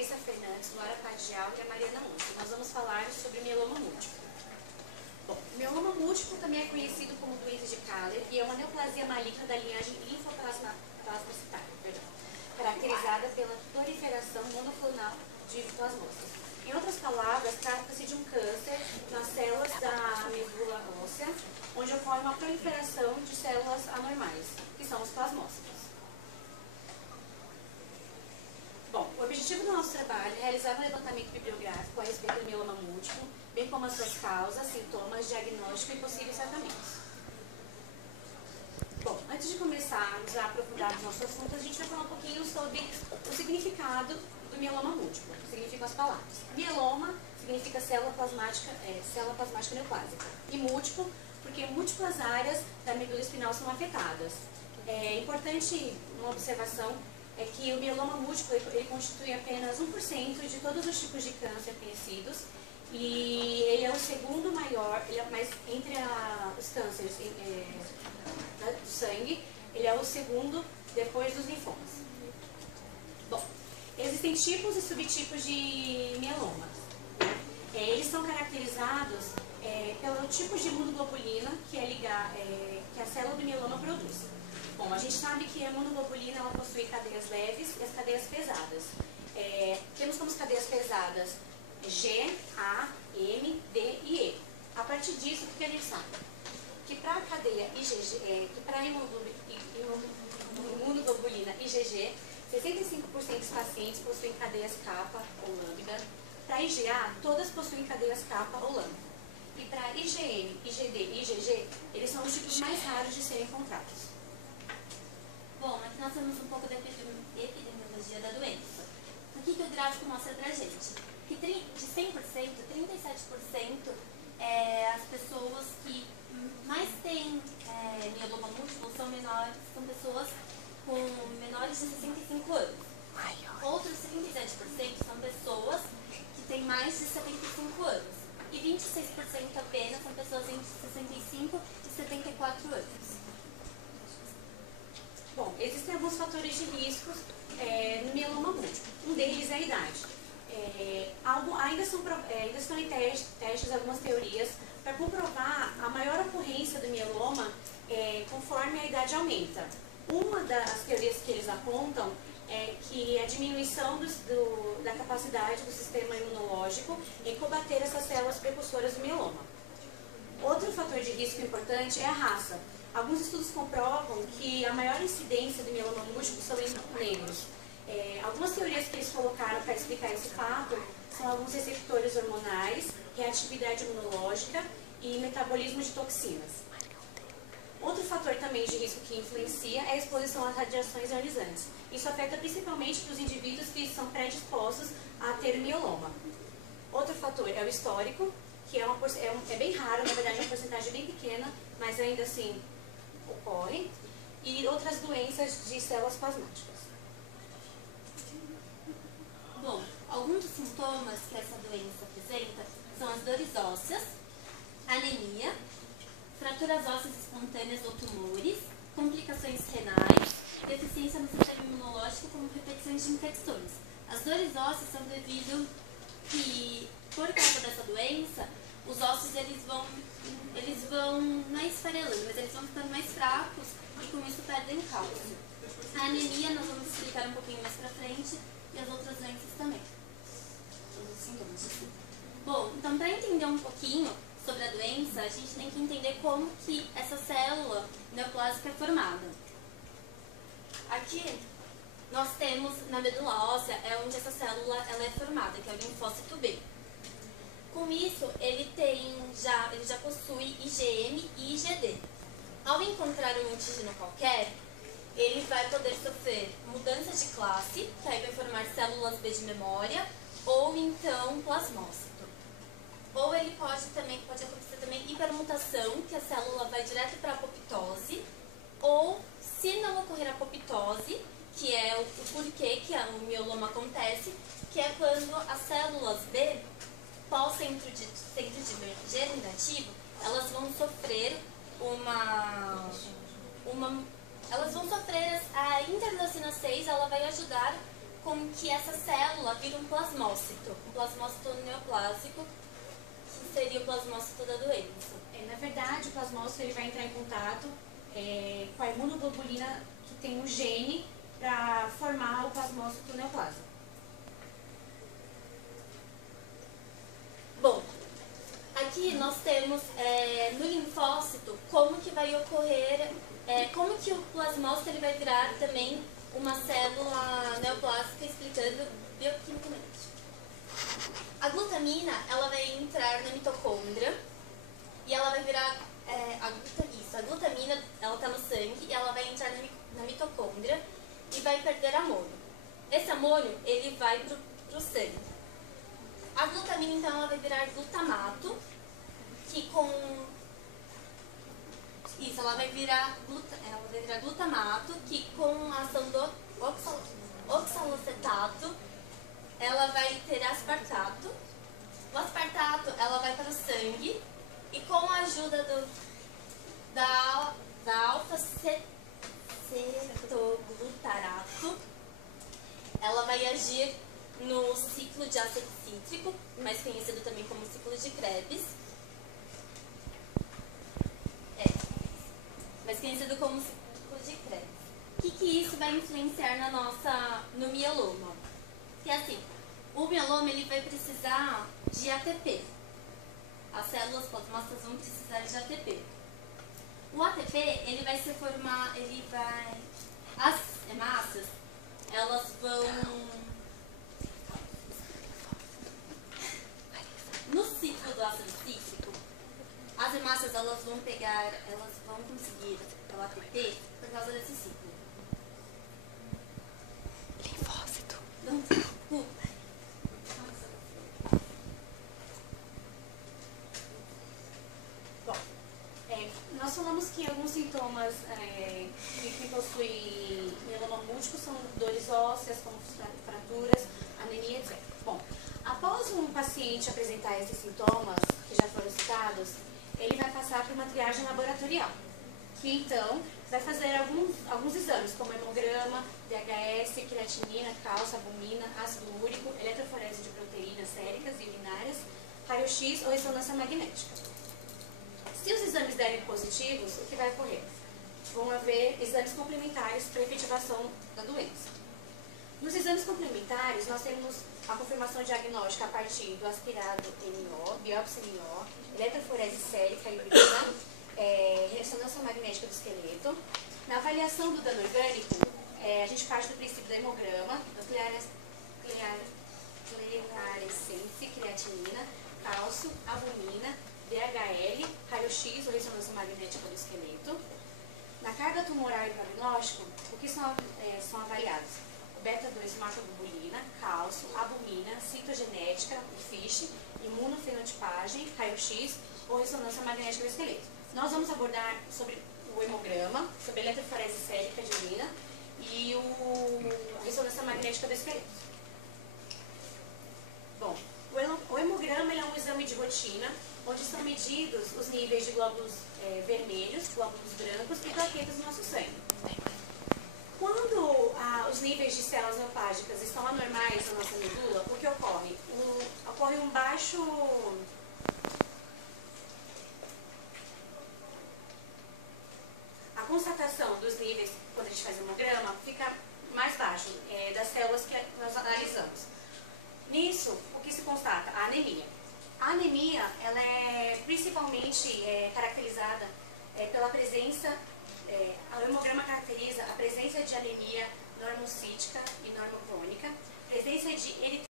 Larissa Fernandes, Laura Padial e a Mariana Monte. Nós vamos falar sobre mieloma múltiplo. Bom, mieloma múltiplo também é conhecido como doença de Kahler e é uma neoplasia maligna da linhagem linfoplasmacitária, caracterizada pela proliferação monoclonal de plasmócitos. Em outras palavras, trata-se de um câncer nas células da medula óssea, onde ocorre uma proliferação de células anormais, que são os plasmócitos. Bom, o objetivo do nosso trabalho é realizar um levantamento bibliográfico a respeito do mieloma múltiplo, bem como as suas causas, sintomas, diagnóstico e possíveis tratamentos. Bom, antes de começarmos a aprofundar o nosso assunto, a gente vai falar um pouquinho sobre o significado do mieloma múltiplo. Significam as palavras. Mieloma significa célula plasmática neoplásica. E múltiplo, porque múltiplas áreas da medula espinhal são afetadas. É importante uma observação é que o mieloma múltiplo ele constitui apenas 1% de todos os tipos de câncer conhecidos e ele é o segundo maior, mas entre os cânceres do sangue, ele é o segundo depois dos linfomas. Bom, existem tipos e subtipos de mieloma. Eles são caracterizados pelo tipo de imunoglobulina que a célula do mieloma produz. Bom, a gente sabe que a imunoglobulina ela possui cadeias leves e as cadeias pesadas. Temos como cadeias pesadas G, A, M, D e E. A partir disso, o que a gente sabe? Que para a cadeia IgG, que para a imunoglobulina IgG, 65% dos pacientes possuem cadeias kappa ou lambda. Para IgA, todas possuem cadeias kappa ou lambda. E para IgM, IgD e IgG, eles são os tipos mais raros de serem encontrados. Bom, aqui nós temos um pouco da epidemiologia da doença. O que o gráfico mostra pra gente? Que de 100%, 37% as pessoas que mais têm mieloma múltiplo são pessoas com menores de 65 anos. Outros 37% são pessoas que têm mais de 75 anos. E 26% apenas são pessoas entre 65 e 74 anos. Bom, existem alguns fatores de riscos no mieloma múltiplo. Um deles é a idade. Ainda estão em testes algumas teorias para comprovar a maior ocorrência do mieloma conforme a idade aumenta. Uma das teorias que eles apontam é que a diminuição da capacidade do sistema imunológico em combater essas células precursoras do mieloma. Outro fator de risco importante é a raça. Alguns estudos comprovam que a maior incidência do mieloma múltiplo são em negros. Algumas teorias que eles colocaram para explicar esse fato são alguns receptores hormonais, reatividade imunológica e metabolismo de toxinas. Outro fator também de risco que influencia é a exposição às radiações ionizantes. Isso afeta principalmente para os indivíduos que são predispostos a ter mieloma. Outro fator é o histórico, que é bem raro, na verdade é uma porcentagem bem pequena, mas ainda assim ocorre, e outras doenças de células plasmáticas. Bom, alguns dos sintomas que essa doença apresenta são as dores ósseas, anemia, fraturas ósseas espontâneas ou tumores, complicações renais, deficiência no sistema imunológico como repetições de infecções. As dores ósseas são devido que, por causa dessa doença, os ossos eles vão não é esfarelando, mas eles vão ficando mais fracos e com isso perdem cálcio. A anemia nós vamos explicar um pouquinho mais pra frente e as outras doenças também. Todos os sintomas. Bom, então para entender um pouquinho sobre a doença, a gente tem que entender como que essa célula neoplásica é formada. Aqui nós temos na medula óssea, é onde essa célula ela é formada, que é o linfócito B. Com isso, ele já possui IgM e IgD. Ao encontrar um antígeno qualquer, ele vai poder sofrer mudança de classe, que aí vai formar células B de memória, ou então plasmócito. Ou ele pode acontecer também hipermutação, que a célula vai direto para a apoptose, ou se não ocorrer a apoptose, que é o porquê que o mieloma acontece, que é quando as células B pós-centro de germinativo, elas vão sofrer a interleucina 6, ela vai ajudar com que essa célula vira um plasmócito neoplásico, que seria o plasmócito da doença. Na verdade, o plasmócito ele vai entrar em contato com a imunoglobulina que tem um gene para formar o plasmócito neoplásico. Bom, aqui nós temos no linfócito como que vai ocorrer, como que o plasmócito ele vai virar também uma célula neoplásica, explicando bioquimicamente. A glutamina ela vai entrar na mitocôndria e ela vai virar a glutamina ela está no sangue e ela vai entrar na mitocôndria e vai perder amônio. Esse amônio ele vai para o sangue. A glutamina então ela vai virar glutamato, que ela vai virar glutamato, que com a ação do oxalocetato, ela vai ter aspartato. O aspartato, ela vai para o sangue e com a ajuda da alfa-cetoglutarato, ela vai agir no ciclo de ácido cítrico, mais conhecido também como ciclo de Krebs. Mais conhecido como ciclo de Krebs. O que isso vai influenciar no mieloma? Que é assim, o mieloma ele vai precisar de ATP. As células plasmócitas vão precisar de ATP. O ATP, ele vai se formar, as hemácias, elas vão, no ciclo do ácido cítrico, as hemácias elas vão conseguir o ATP por causa desse ciclo. Linfócito. Bom, nós falamos que alguns sintomas que possuem mieloma múltiplo são dores ósseas, como fraturas, anemia, etc. Bom, após um paciente apresentar esses sintomas, que já foram citados, ele vai passar por uma triagem laboratorial, que então vai fazer alguns exames, como hemograma, DHS, creatinina, cálcio, albumina, ácido úrico, eletroforese de proteínas séricas e urinárias, raio-x ou ressonância magnética. Se os exames derem positivos, o que vai ocorrer? Vão haver exames complementares para efetivação da doença. Nos exames complementares, nós temos a confirmação diagnóstica a partir do aspirado NO, biópsia NO, eletroforese sérica e urina, ressonância magnética do esqueleto. Na avaliação do dano orgânico, a gente parte do princípio do hemograma, fluorescência, creatinina, cálcio, albumina, DHL, raio-x ou ressonância magnética do esqueleto. Na carga tumoral e prognóstico, o que são avaliados? Beta-2 macroglobulina, cálcio, albumina, citogenética, FISH, imunofenotipagem, raio-x ou ressonância magnética do esqueleto. Nós vamos abordar sobre o hemograma, sobre a eletroforese sérica de urina e a ressonância magnética do esqueleto. Bom, o hemograma é um exame de rotina, onde são medidos os níveis de glóbulos vermelhos, glóbulos brancos e plaquetas do nosso sangue. Quando os níveis de células neoplágicas estão anormais na nossa medula, o que ocorre? Ocorre um baixo... A constatação dos níveis, quando a gente faz hemograma, fica mais baixo das células que nós analisamos. Nisso, o que se constata? A anemia. A anemia, ela é principalmente caracterizada pela presença, o hemograma caracteriza a presença de anemia normocítica e normocrônica, presença de